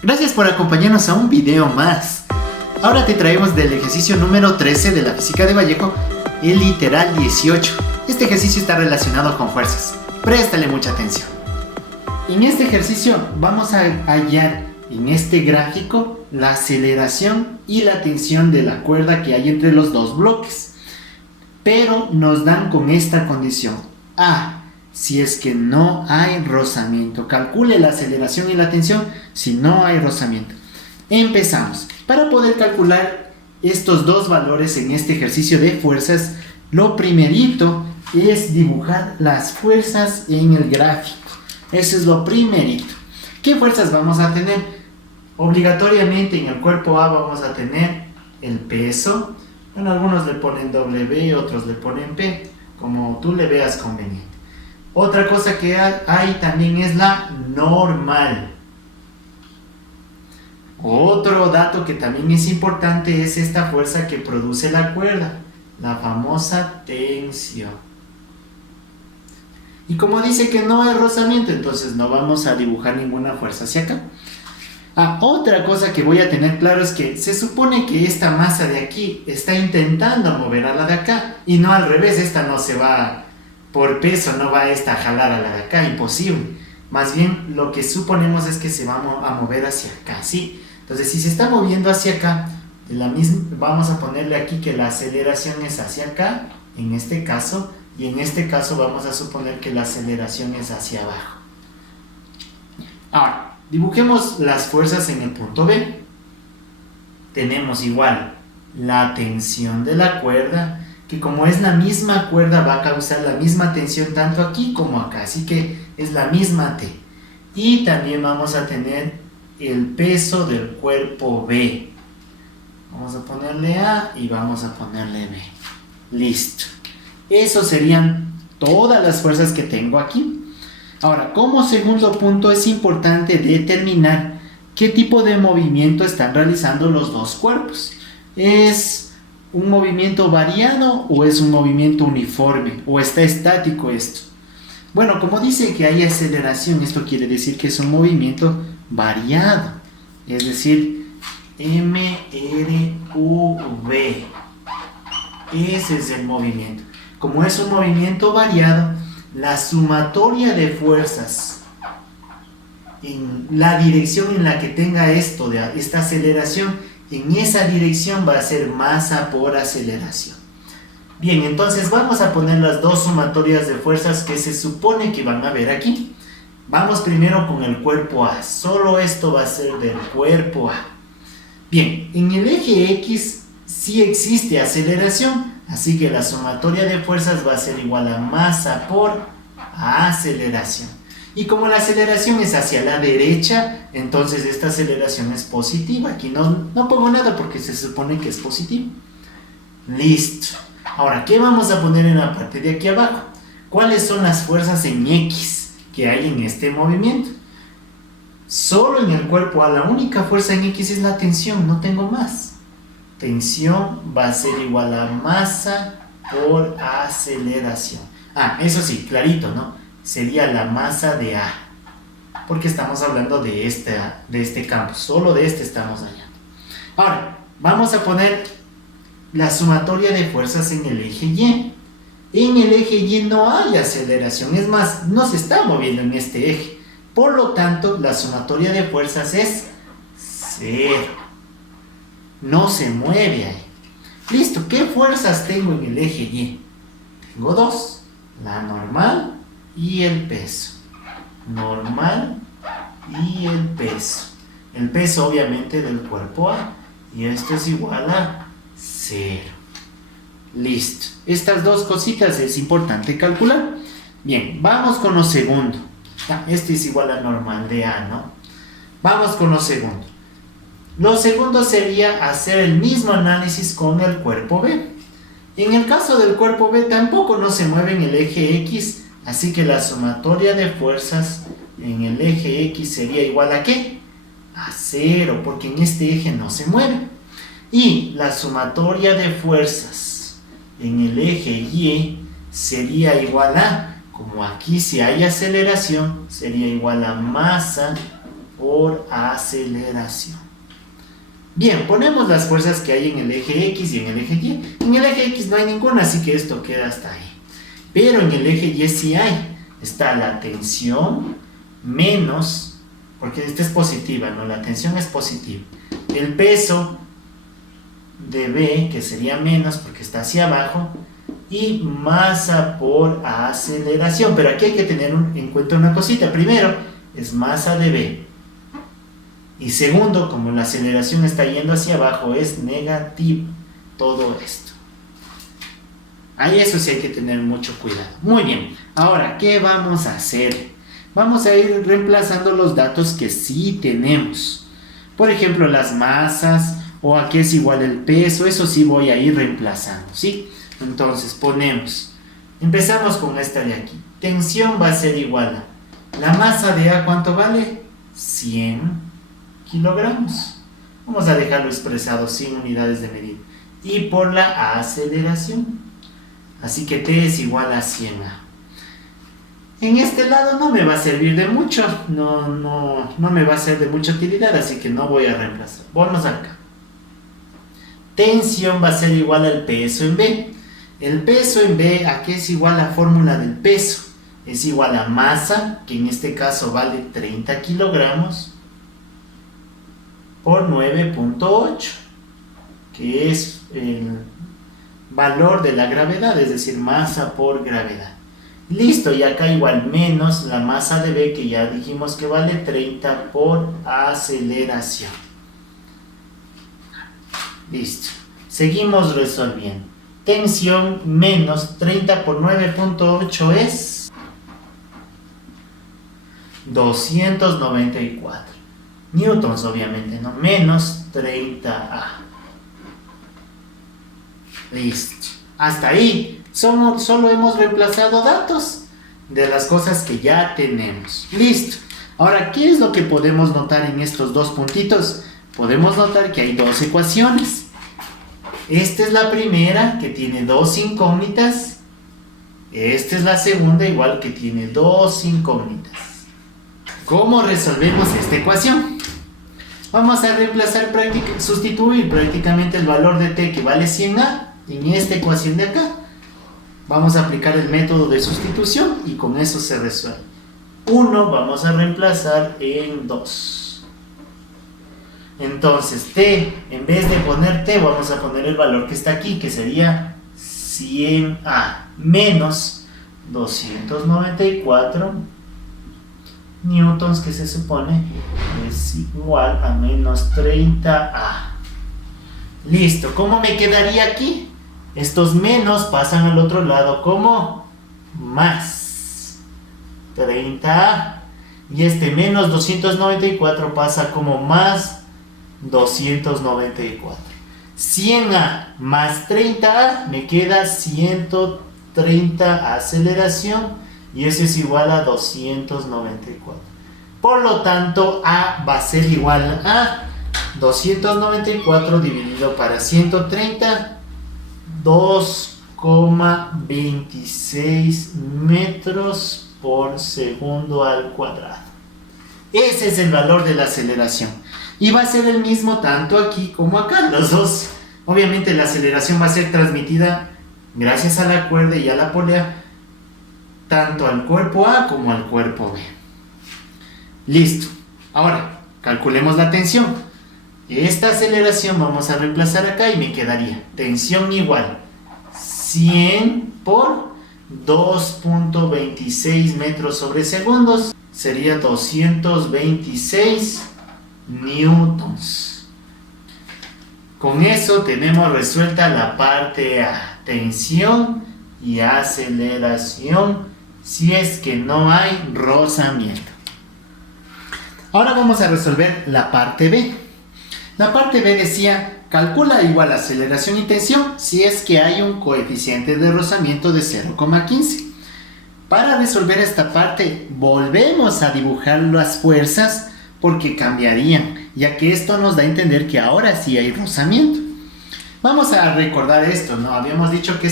Gracias por acompañarnos a un video más. Ahora te traemos del ejercicio número 13 de la física de Vallejo, el literal 18. Este ejercicio está relacionado con fuerzas. Préstale mucha atención. En este ejercicio vamos a hallar en este gráfico la aceleración y la tensión de la cuerda que hay entre los dos bloques. Pero nos dan con esta condición. Si es que no hay rozamiento. Calcule la aceleración y la tensión si no hay rozamiento. Empezamos. Para poder calcular estos dos valores en este ejercicio de fuerzas, lo primerito es dibujar las fuerzas en el gráfico. Eso es lo primerito. ¿Qué fuerzas vamos a tener? Obligatoriamente en el cuerpo A vamos a tener el peso. Bueno, algunos le ponen W, otros le ponen P, como tú le veas conveniente. Otra cosa que hay también es la normal. Otro dato que también es importante es esta fuerza que produce la cuerda, la famosa tensión. Y como dice que no hay rozamiento, entonces no vamos a dibujar ninguna fuerza hacia acá. Otra cosa que voy a tener claro es que se supone que esta masa de aquí está intentando mover a la de acá y no al revés. Esta no se va por peso, no va esta a jalar a la de acá, imposible. Más bien lo que suponemos es que se va a mover hacia acá, ¿sí? Entonces si se está moviendo hacia acá, vamos a ponerle aquí que la aceleración es hacia acá, en este caso, y en este caso vamos a suponer que la aceleración es hacia abajo. Ahora, dibujemos las fuerzas en el punto B. Tenemos igual la tensión de la cuerda, que como es la misma cuerda va a causar la misma tensión tanto aquí como acá, así que es la misma T. Y también vamos a tener el peso del cuerpo B. Vamos a ponerle A y vamos a ponerle B. Listo. Eso serían todas las fuerzas que tengo aquí. Ahora, como segundo punto es importante determinar qué tipo de movimiento están realizando los dos cuerpos. ¿Es un movimiento variado o es un movimiento uniforme? ¿O está estático esto? Bueno, como dice que hay aceleración, esto quiere decir que es un movimiento variado. Es decir, MRV. Ese es el movimiento. Como es un movimiento variado, la sumatoria de fuerzas en la dirección en la que tenga esta aceleración, en esa dirección va a ser masa por aceleración. Bien, entonces vamos a poner las dos sumatorias de fuerzas que se supone que van a ver aquí. Vamos primero con el cuerpo A. Solo esto va a ser del cuerpo A. Bien, en el eje X sí existe aceleración, así que la sumatoria de fuerzas va a ser igual a masa por aceleración. Y como la aceleración es hacia la derecha, entonces esta aceleración es positiva. Aquí no pongo nada porque se supone que es positivo. Listo. Ahora, ¿qué vamos a poner en la parte de aquí abajo? ¿Cuáles son las fuerzas en X que hay en este movimiento? Solo en el cuerpo A la única fuerza en X es la tensión, no tengo más. Tensión va a ser igual a masa por aceleración. Eso sí, clarito, ¿no? Sería la masa de A, porque estamos hablando de este campo, solo de este estamos hallando. Ahora, vamos a poner la sumatoria de fuerzas en el eje Y. En el eje Y no hay aceleración, es más, no se está moviendo en este eje. Por lo tanto, la sumatoria de fuerzas es 0. No se mueve ahí. Listo, ¿qué fuerzas tengo en el eje Y? Tengo dos, la normal y el peso. Normal y el peso. El peso obviamente del cuerpo A. Y esto es igual a 0. Listo. Estas dos cositas es importante calcular. Bien, vamos con lo segundo. Este es igual a normal de A, ¿no? Vamos con lo segundo. Lo segundo sería hacer el mismo análisis con el cuerpo B. En el caso del cuerpo B tampoco no se mueve en el eje X, así que la sumatoria de fuerzas en el eje X sería igual a ¿qué? A 0, porque en este eje no se mueve. Y la sumatoria de fuerzas en el eje Y sería igual a, como aquí si hay aceleración, sería igual a masa por aceleración. Bien, ponemos las fuerzas que hay en el eje X y en el eje Y. En el eje X no hay ninguna, así que esto queda hasta ahí. Pero en el eje Y sí hay. Está la tensión menos, porque esta es positiva, ¿no? La tensión es positiva. El peso de B, que sería menos porque está hacia abajo, y masa por aceleración. Pero aquí hay que tener en cuenta una cosita. Primero, es masa de B. Y segundo, como la aceleración está yendo hacia abajo, es negativo todo esto. Ahí eso sí hay que tener mucho cuidado. Muy bien, ahora, ¿qué vamos a hacer? Vamos a ir reemplazando los datos que sí tenemos. Por ejemplo, las masas, o a qué es igual el peso, eso sí voy a ir reemplazando, ¿sí? Entonces ponemos, empezamos con esta de aquí. Tensión va a ser igual a, la masa de A, ¿cuánto vale? 100 kilogramos. Vamos a dejarlo expresado 100 unidades de medida. Y por la aceleración. Así que T es igual a 100A. En este lado no me va a servir de mucho. No me va a ser de mucha utilidad, así que no voy a reemplazar. Vamos acá. Tensión va a ser igual al peso en B. El peso en B, ¿a qué es igual la fórmula del peso? Es igual a masa, que en este caso vale 30 kilogramos, por 9.8, que es el valor de la gravedad, es decir, masa por gravedad. Listo, y acá igual menos la masa de B, que ya dijimos que vale 30 por aceleración. Listo, seguimos resolviendo. Tensión menos 30 por 9.8 es 294 newtons, obviamente, ¿no? Menos 30A. Listo. Hasta ahí. Solo hemos reemplazado datos de las cosas que ya tenemos. Listo. Ahora, ¿qué es lo que podemos notar en estos dos puntitos? Podemos notar que hay dos ecuaciones. Esta es la primera, que tiene dos incógnitas. Esta es la segunda, igual, que tiene dos incógnitas. ¿Cómo resolvemos esta ecuación? Vamos a reemplazar, sustituir prácticamente el valor de T, que vale 100A, en esta ecuación de acá. Vamos a aplicar el método de sustitución y con eso se resuelve. 1 vamos a reemplazar en 2. Entonces T, en vez de poner T, vamos a poner el valor que está aquí, que sería 100A menos 294 newtons, que se supone es igual a menos 30A. Listo. ¿Cómo me quedaría aquí? Estos menos pasan al otro lado como más 30A, y este menos 294 pasa como más 294. 100A más 30A me queda 130 aceleración, y eso es igual a 294. Por lo tanto, A va a ser igual a 294 dividido para 130, 2,26 metros por segundo al cuadrado. Ese es el valor de la aceleración. Y va a ser el mismo tanto aquí como acá. Los dos. Obviamente la aceleración va a ser transmitida gracias a la cuerda y a la polea, tanto al cuerpo A como al cuerpo B. Listo. Ahora, calculemos la tensión. Esta aceleración vamos a reemplazar acá y me quedaría tensión igual 100 por 2.26 metros sobre segundos. Sería 226 newtons. Con eso tenemos resuelta la parte A, tensión y aceleración, si es que no hay rozamiento. Ahora vamos a resolver la parte B. La parte B decía, calcula igual aceleración y tensión si es que hay un coeficiente de rozamiento de 0,15. Para resolver esta parte, volvemos a dibujar las fuerzas porque cambiarían, ya que esto nos da a entender que ahora sí hay rozamiento. Vamos a recordar esto, ¿no? Habíamos dicho que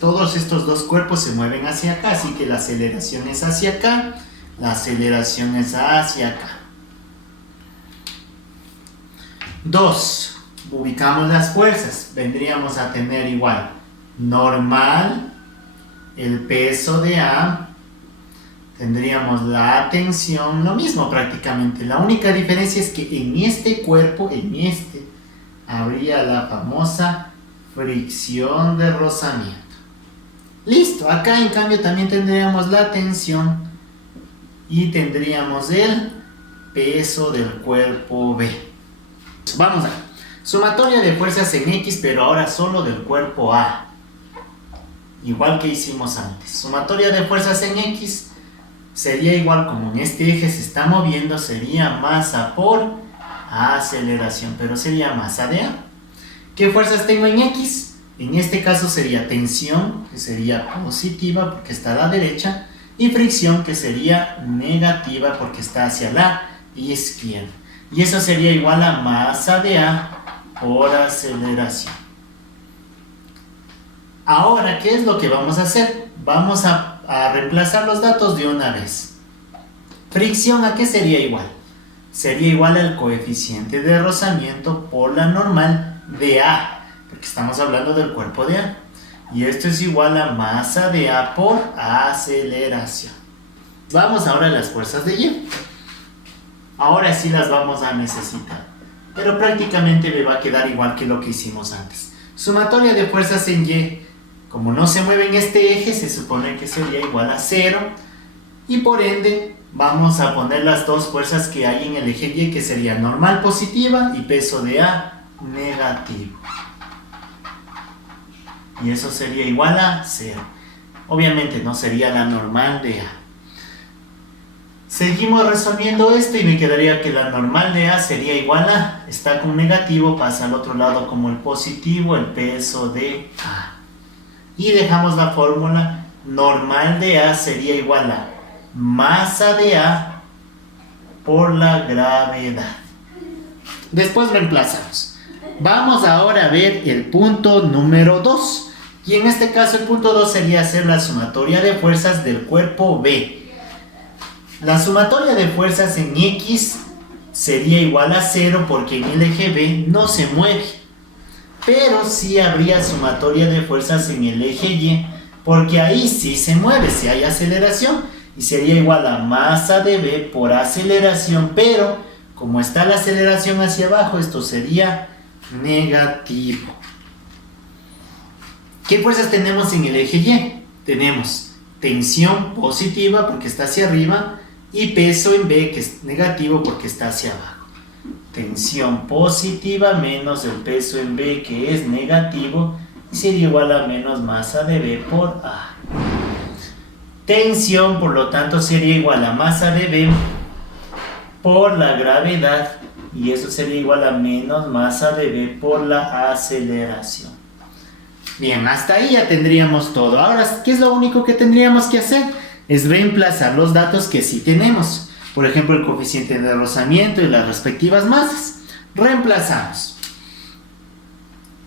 todos estos dos cuerpos se mueven hacia acá, así que la aceleración es hacia acá, la aceleración es hacia acá. 2. Ubicamos las fuerzas. Vendríamos a tener igual normal, el peso de A, tendríamos la tensión, lo mismo prácticamente. La única diferencia es que en este cuerpo, habría la famosa fricción de rozamiento. Listo, acá en cambio también tendríamos la tensión y tendríamos el peso del cuerpo B. Vamos a ver. Sumatoria de fuerzas en X, pero ahora solo del cuerpo A. Igual que hicimos antes. Sumatoria de fuerzas en X sería igual, como en este eje se está moviendo, sería masa por aceleración, pero sería masa de A. ¿Qué fuerzas tengo en X? En este caso sería tensión, que sería positiva porque está a la derecha, y fricción, que sería negativa porque está hacia la izquierda. Y eso sería igual a masa de A por aceleración. Ahora, ¿qué es lo que vamos a hacer? Vamos a reemplazar los datos de una vez. Fricción, ¿a qué sería igual? Sería igual al coeficiente de rozamiento por la normal de A, porque estamos hablando del cuerpo de A. Y esto es igual a masa de A por aceleración. Vamos ahora a las fuerzas de Y. Ahora sí las vamos a necesitar, pero prácticamente me va a quedar igual que lo que hicimos antes. Sumatoria de fuerzas en Y, como no se mueve en este eje, se supone que sería igual a 0, y por ende vamos a poner las dos fuerzas que hay en el eje Y, que sería normal positiva y peso de A negativo. Y eso sería igual a 0. Obviamente no sería la normal de A. Seguimos resolviendo esto y me quedaría que la normal de A sería igual a, está con negativo, pasa al otro lado como el positivo, el peso de A. Y dejamos la fórmula, normal de A sería igual a masa de A por la gravedad. Después reemplazamos. Vamos ahora a ver el punto número 2. Y en este caso el punto 2 sería hacer la sumatoria de fuerzas del cuerpo B. La sumatoria de fuerzas en X sería igual a 0 porque en el eje B no se mueve. Pero sí habría sumatoria de fuerzas en el eje Y porque ahí sí se mueve, sí hay aceleración. Y sería igual a masa de B por aceleración, pero como está la aceleración hacia abajo, esto sería negativo. ¿Qué fuerzas tenemos en el eje Y? Tenemos tensión positiva porque está hacia arriba y peso en B, que es negativo porque está hacia abajo. Tensión positiva menos el peso en B, que es negativo, y sería igual a menos masa de B por A. Tensión, por lo tanto, sería igual a masa de B por la gravedad, y eso sería igual a menos masa de B por la aceleración. Bien, hasta ahí ya tendríamos todo. Ahora, ¿qué es lo único que tendríamos que hacer? Es reemplazar los datos que sí tenemos. Por ejemplo, el coeficiente de rozamiento y las respectivas masas. Reemplazamos.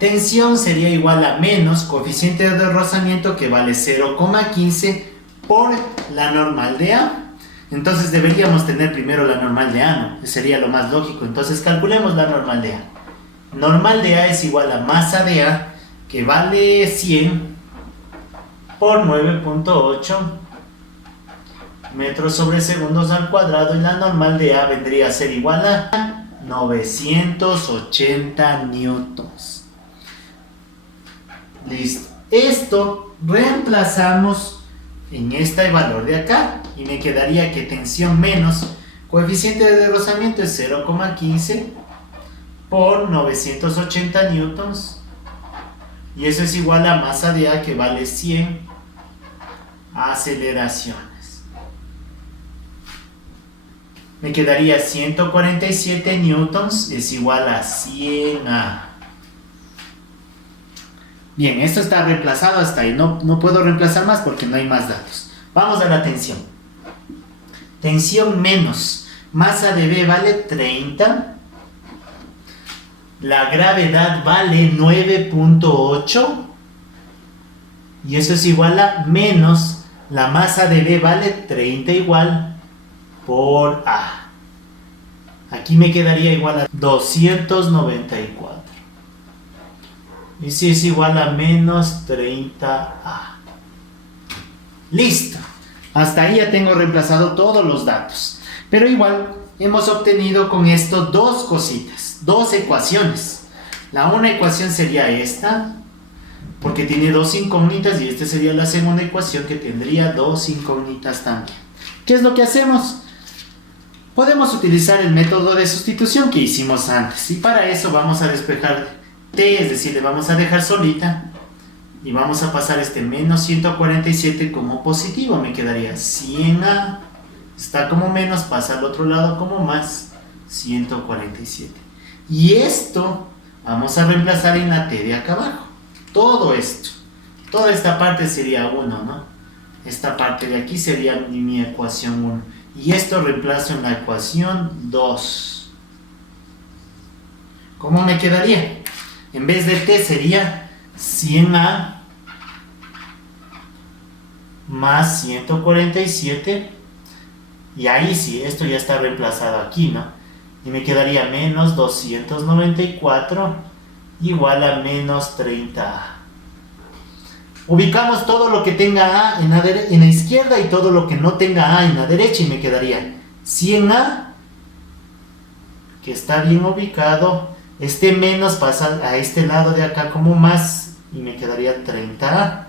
Tensión sería igual a menos coeficiente de rozamiento, que vale 0,15 por la normal de A. Entonces deberíamos tener primero la normal de A, ¿no? Que sería lo más lógico. Entonces calculemos la normal de A. Normal de A es igual a masa de A, que vale 100 por 9.8 metros sobre segundos al cuadrado, y la normal de A vendría a ser igual a 980 newtons. Listo. Esto reemplazamos en este valor de acá y me quedaría que tensión menos coeficiente de rozamiento es 0,15 por 980 newtons, y eso es igual a masa de A, que vale 100 aceleraciones. Me quedaría 147 newtons es igual a 100A. Bien, esto está reemplazado hasta ahí. No puedo reemplazar más porque no hay más datos. Vamos a la tensión. Tensión menos masa de B vale 30. La gravedad vale 9.8. Y eso es igual a menos la masa de B vale 30 igual por A. Aquí me quedaría igual a 294. Y si es igual a menos 30A. Listo. Hasta ahí ya tengo reemplazado todos los datos. Pero igual hemos obtenido con esto dos cositas, dos ecuaciones. La una ecuación sería esta, porque tiene dos incógnitas, y esta sería la segunda ecuación que tendría dos incógnitas también. ¿Qué es lo que hacemos? Podemos utilizar el método de sustitución que hicimos antes, y para eso vamos a despejar t, es decir, le vamos a dejar solita, y vamos a pasar este menos 147 como positivo. Me quedaría 100A, está como menos, pasa al otro lado como más 147. Y esto vamos a reemplazar en la t de acá abajo. Todo esto, toda esta parte sería 1, ¿no? Esta parte de aquí sería mi ecuación 1. Y esto reemplazo en la ecuación 2. ¿Cómo me quedaría? En vez de t sería 100A más 147. Y ahí sí, esto ya está reemplazado aquí, ¿no? Y me quedaría menos 294 igual a menos 30A. Ubicamos todo lo que tenga A en la izquierda y todo lo que no tenga A en la derecha, y me quedaría 100A, que está bien ubicado. Este menos pasa a este lado de acá como más, y me quedaría 30A.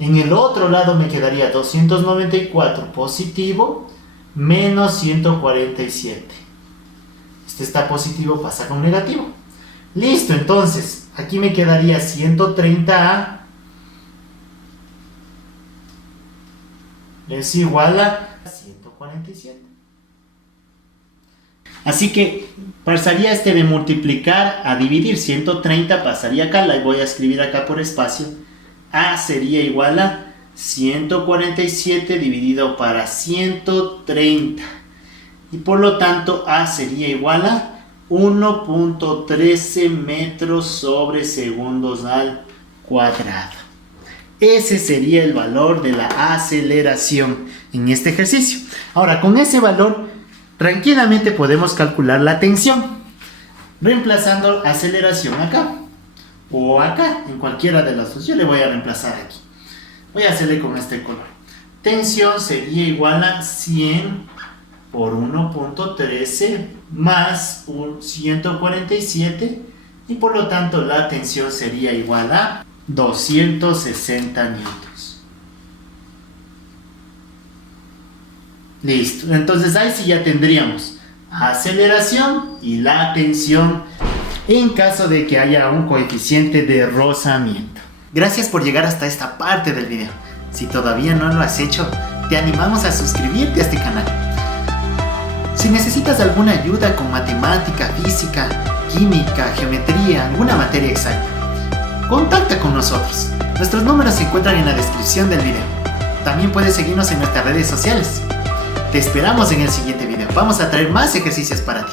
En el otro lado me quedaría 294 positivo menos 147. Este está positivo, pasa con negativo. Listo, entonces aquí me quedaría 130A es igual a 147. Así que pasaría este de multiplicar a dividir. 130 pasaría acá, la voy a escribir acá por espacio. A sería igual a 147 dividido para 130. Y por lo tanto A sería igual a 1.13 metros sobre segundos al cuadrado. Ese sería el valor de la aceleración en este ejercicio. Ahora, con ese valor, tranquilamente podemos calcular la tensión, reemplazando aceleración acá o acá, en cualquiera de las dos. Yo le voy a reemplazar aquí. Voy a hacerle con este color. Tensión sería igual a 100 por 1.13 más 147, y por lo tanto la tensión sería igual a 260 newtons. Listo, entonces ahí sí ya tendríamos aceleración y la tensión en caso de que haya un coeficiente de rozamiento. Gracias por llegar hasta esta parte del video. Si todavía no lo has hecho, te animamos a suscribirte a este canal. Si necesitas alguna ayuda con matemática, física, química, geometría, alguna materia exacta, contacta con nosotros. Nuestros números se encuentran en la descripción del video. También puedes seguirnos en nuestras redes sociales. Te esperamos en el siguiente video. Vamos a traer más ejercicios para ti.